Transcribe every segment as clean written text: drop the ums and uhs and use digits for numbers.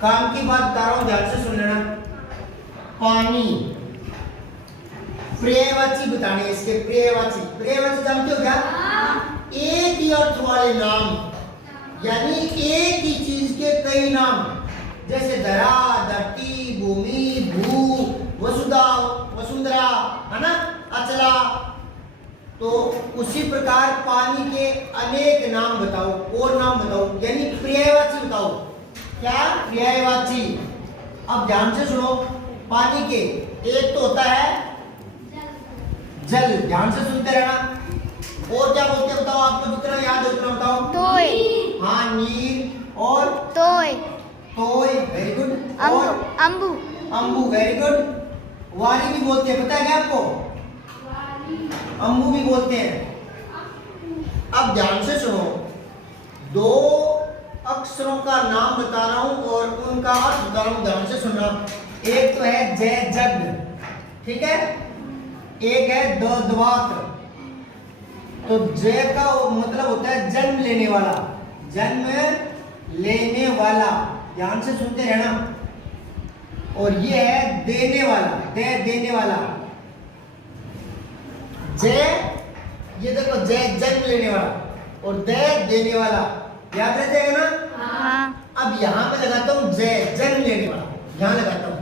काम की बात बता रहा हूं, ध्यान से सुन लेना। पानी, पर्यायवाची बताने इसके, पर्यायवाची। पर्यायवाची जानते हो क्या? एक ही अर्थ वाले नाम, यानी एक ही चीज के कई नाम, जैसे धरा, धरती, भूमि, भू, वसुधा, वसुंधरा, है ना, अचला। तो उसी प्रकार पानी के अनेक नाम बताओ, और नाम बताओ, यानी पर्यायवाची बताओ। क्या? पर्यायवाची। अब ध्यान से सुनो, पानी के एक तो होता है जल, ध्यान से सुनते रहना। और क्या बोलते हैं बताओ, आपको जितना याद है उतना बताओ। तोय। हाँ, नीर। और तोय। तोय, वेरी गुड। और अंबु। अंबु, वेरी गुड। वारी भी बोलते हैं, पता है क्या आपको? अंबु भी बोलते हैं। अब ध्यान से सुनो, दो अक्षरों का नाम बता रहा हूं और उनका अर्थ बता रहा हूं, ध्यान से सुनना। एक तो है जय जग, ठीक है, एक है द्वात। तो जय का मतलब होता है जन्म लेने वाला, जन्म लेने वाला, ध्यान से सुनते रहना। और ये है देने वाला, दे देने वाला। जय, ये देखो जय जन्म लेने वाला, और दे देने वाला, याद रह जाएगा ना? हाँ। अब यहाँ पे लगाता हूँ जय, जन्म लेने वाला, यहाँ लगाता हूँ।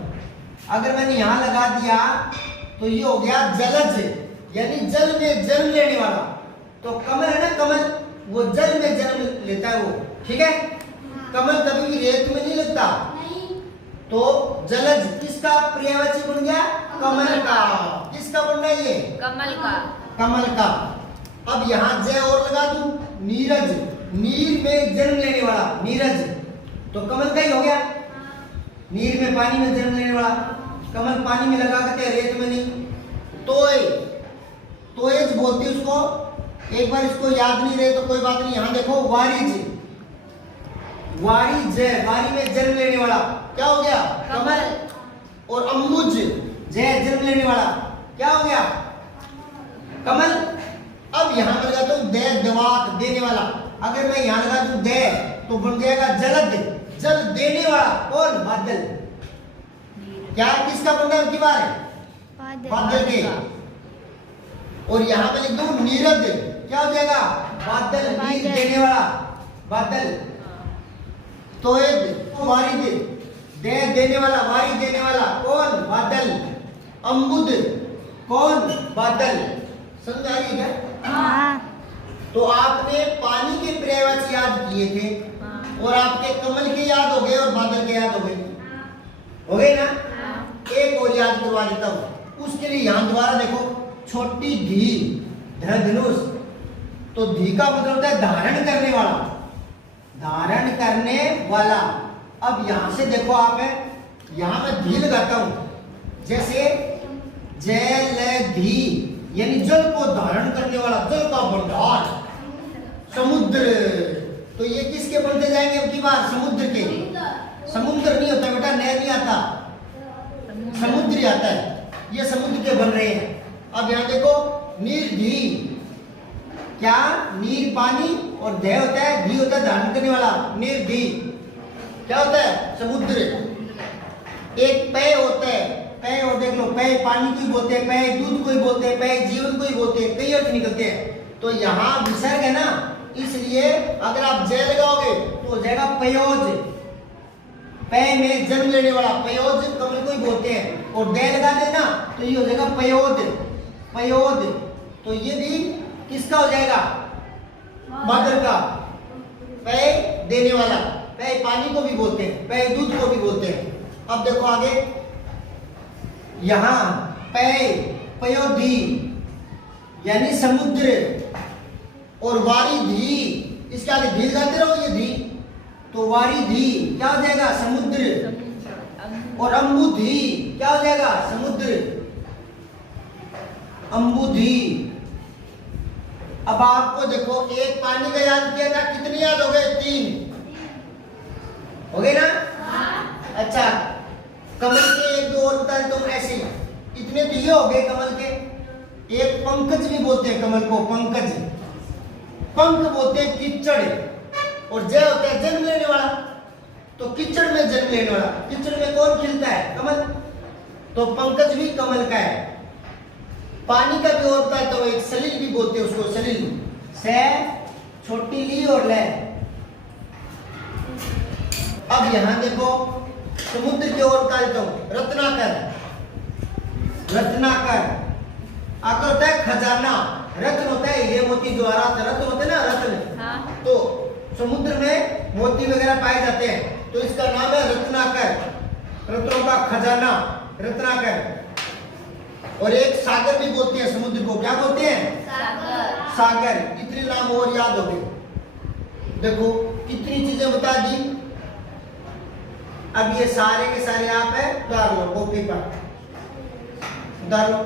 अगर मैंने यहाँ लगा दिया तो ये हो गया जलज, यानी जल में जन्म लेने वाला। तो कमल है ना, कमल, वो जल में जन्म लेता है वो, ठीक है। कमल कभी भी रेत में नहीं लगता। तो जलज किसका पर्यायवाची बन गया? कमल का। किसका बन रहा है ये? कमल का। कमल का। अब यहाँ जय और लगा दूं, नीरज, नीर में जन्म लेने वाला, नीरज, तो कमल का ही हो गया। नीर में, पानी में जन्म लेने वाला। कमल पानी में लगा करते, रेत में नहीं। तोय, तोयज बोलते उसको। एक बार इसको याद नहीं रहे तो कोई बात नहीं, यहाँ देखो वारिज, वारिज, वारी में जन्म लेने वाला, क्या हो गया? कमल। और अंबुज, जय जन्म लेने वाला, क्या हो गया? कमल। अब यहाँ पर लगाता हूँ दे, दवात, देने वाला। अगर मैं यहाँ लगा दूं दे तो बन जाएगा जलद, जल देने वाला। कौन? बादल। क्या किसका बन रहा है की बार? बादल के। और यहाँ पे लिख दूं नीरद, क्या हो जाएगा? बादल, नीर देने वाला, बादल। तोयद, वारिद, दे देने वाला, वारी देने वाला, कौन? बादल। अम्बुद, कौन? बादल। समझ आ रही है क्या? हाँ। तो आपने पानी के पर्यायवाची याद किए थे, और आपके कमल के याद हो गए और बादल के याद हो गए, हो गए ना? एक और याद करवा देता हूं, उसके लिए यहां दोबारा देखो, छोटी धी, धनुष। तो धी का मतलब होता है धारण करने वाला, धारण करने वाला। अब यहां से देखो आप, है यहां मैं धी लगाता हूं, जैसे जलधि, यानी जल को धारण करने वाला, जल का भंडार। समुद्र, तो ये किसके बनते जाएंगे अब की बार? समुद्र के। समुद्र नहीं होता बेटा, नहर नहीं आता, समुद्र ही आता है। ये समुद्र के बन रहे हैं। अब यहाँ देखो निर्धी, क्या? नीर पानी, और दे होता है, धी होता है धारण करने वाला, निर्धी क्या होता है? समुद्र। एक पेय होता है, पेय, और देख लो, पेय पानी को ही बोलते हैं, पेय दूध को ही बोलते हैं, पेय जीवन को ही बोलते हैं, कई अर्थ निकलते हैं। तो यहाँ विसर्ग है ना, इसलिए अगर आप जय लगाओगे तो हो जाएगा पयोज, पेय में जन्म लेने वाला, पयोज कमल को ही बोलते हैं। और दे लगा देना तो ये हो जाएगा पयोद, पयोद। तो ये भी किसका हो जाएगा? बादल का। पेय देने वाला, पेय पानी को भी बोलते हैं, पेय दूध को भी बोलते हैं। अब देखो आगे, यहां पेय, पयोधी, यानी समुद्र, और वारिधी, इसके आगे धी लगाते रहो, ये धी, तो वारिधी क्या हो जाएगा? समुद्र। और अम्बुधी क्या हो जाएगा? समुद्र, अम्बुधी। अब आपको देखो, एक पानी का याद किया था, कितने याद हो गए? 3 हो गए ना? अच्छा, कमल के एक दो और बता देता हूं, ऐसे ही इतने तो ये हो गए कमल के। एक पंकज भी बोलते हैं कमल को, पंकज। पंख बोलते हैं कीचड़, और जय होता है जन्म लेने वाला। तो कीचड़ में जन्म लेने वाला, कीचड़ में कौन खिलता है? कमल। तो पंकज भी कमल का है। पानी का भी होता है तो एक सलील भी बोलते हैं उसको, सलील। से छोटी ली और ले। अब यहां देखो समुद्र की ओर का तो रत्नाकर, रत्नाकर। आकर होता है खजाना, रत्न होता है हीरे मोती जवाहरात, रत्न होते हैं ना, रत्न। हाँ। तो समुद्र में मोती वगैरह पाए जाते हैं तो इसका नाम है रत्नाकर, रत्नों का खजाना, रत्नाकर। और एक सागर भी बोलते हैं समुद्र को, क्या बोलते हैं? सागर। सागर। इतने नाम और याद हो गए। देखो कितनी चीजें बता दी। अब ये सारे के सारे आप है उतार लो कॉपी पर, उतार लो।